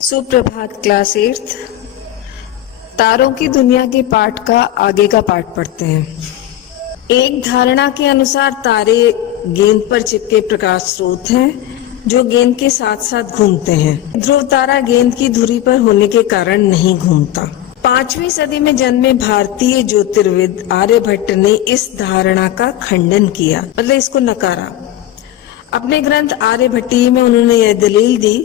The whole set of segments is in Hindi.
सुप्रभात क्लास 8। तारों की दुनिया के पाठ का आगे का पाठ पढ़ते हैं। एक धारणा के अनुसार तारे गेंद पर चिपके प्रकाश स्रोत हैं जो गेंद के साथ साथ घूमते हैं। ध्रुव तारा गेंद की धुरी पर होने के कारण नहीं घूमता। 5वीं सदी में जन्मे भारतीय ज्योतिर्विद आर्यभट्ट ने इस धारणा का खंडन किया, मतलब इसको नकारा। अपने ग्रंथ आर्यभट्टीय में उन्होंने यह दलील दी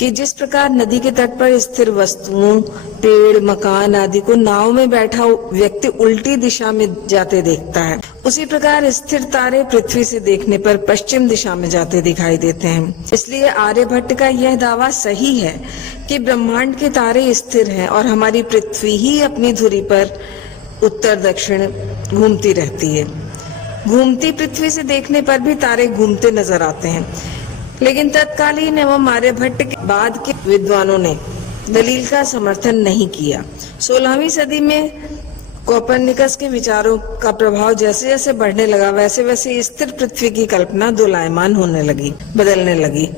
कि जिस प्रकार नदी के तट पर स्थिर वस्तुओं, पेड़, मकान आदि को नाव में बैठा व्यक्ति उल्टी दिशा में जाते देखता है, उसी प्रकार स्थिर तारे पृथ्वी से देखने पर पश्चिम दिशा में जाते दिखाई देते हैं। इसलिए आर्यभट्ट का यह दावा सही है कि ब्रह्मांड के तारे स्थिर हैं और हमारी पृथ्वी ही अपनी धुरी पर उत्तर दक्षिण घूमती रहती है। घूमती पृथ्वी से देखने पर भी तारे घूमते नजर आते हैं, लेकिन तत्कालीन एवं आर्यभट्ट के बाद के विद्वानों ने दलील का समर्थन नहीं किया। 16वीं सदी में कोपरनिकस के विचारों का प्रभाव जैसे जैसे बढ़ने लगा, वैसे वैसे स्थिर पृथ्वी की कल्पना दोलायमान होने लगी, बदलने लगी।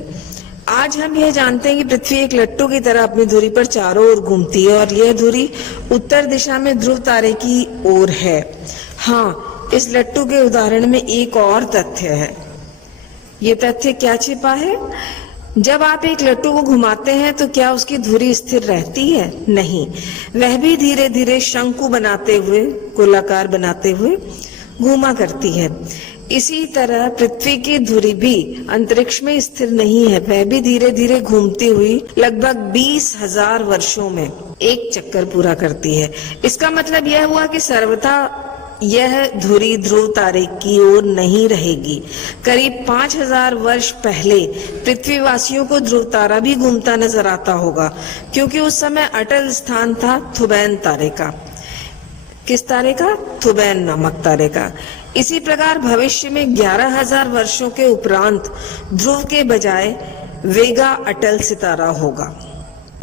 आज हम यह जानते हैं कि पृथ्वी एक लट्टू की तरह अपनी धुरी पर चारों ओर घूमती है और यह धुरी उत्तर दिशा में ध्रुव तारे की ओर है। हाँ, इस लट्टू के उदाहरण में एक और तथ्य है। ये तथ्य क्या छिपा है? जब आप एक लट्टू को घुमाते हैं तो क्या उसकी धुरी स्थिर रहती है? नहीं, वह भी धीरे धीरे शंकु बनाते हुए, गोलाकार बनाते हुए घूमा करती है। इसी तरह पृथ्वी की धुरी भी अंतरिक्ष में स्थिर नहीं है, वह भी धीरे धीरे घूमती हुई लगभग 20,000 वर्षों में एक चक्कर पूरा करती है। इसका मतलब यह हुआ कि सर्वथा यह धुरी ध्रुव तारे की ओर नहीं रहेगी। करीब 5,000 वर्ष पहले पृथ्वीवासियों को ध्रुव तारा भी घूमता नजर आता होगा, क्योंकि उस समय अटल स्थान था थुबैन तारे का। किस तारे का? थुबैन नामक तारे का। इसी प्रकार भविष्य में 11,000 वर्षों के उपरांत ध्रुव के बजाय वेगा अटल सितारा होगा।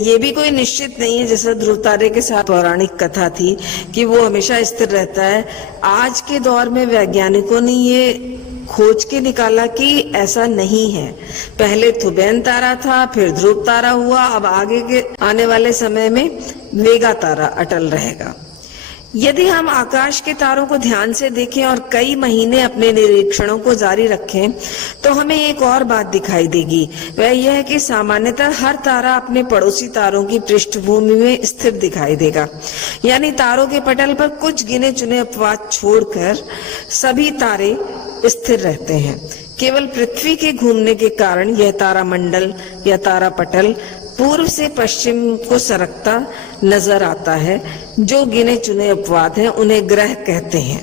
ये भी कोई निश्चित नहीं है, जैसा ध्रुव तारे के साथ पौराणिक कथा थी कि वो हमेशा स्थिर रहता है। आज के दौर में वैज्ञानिकों ने ये खोज के निकाला कि ऐसा नहीं है। पहले थुबैन तारा था, फिर ध्रुव तारा हुआ, अब आगे के आने वाले समय में वेगा तारा अटल रहेगा। यदि हम आकाश के तारों को ध्यान से देखें और कई महीने अपने निरीक्षणों को जारी रखें तो हमें एक और बात दिखाई देगी। वह यह है कि सामान्यतः हर तारा अपने पड़ोसी तारों की पृष्ठभूमि में स्थिर दिखाई देगा, यानी तारों के पटल पर कुछ गिने चुने अपवाद छोड़कर सभी तारे स्थिर रहते हैं। केवल पृथ्वी के घूमने के कारण यह तारामंडल या तारापटल पूर्व से पश्चिम को सरकता नजर आता है। जो गिने चुने अपवाद हैं उन्हें ग्रह कहते हैं।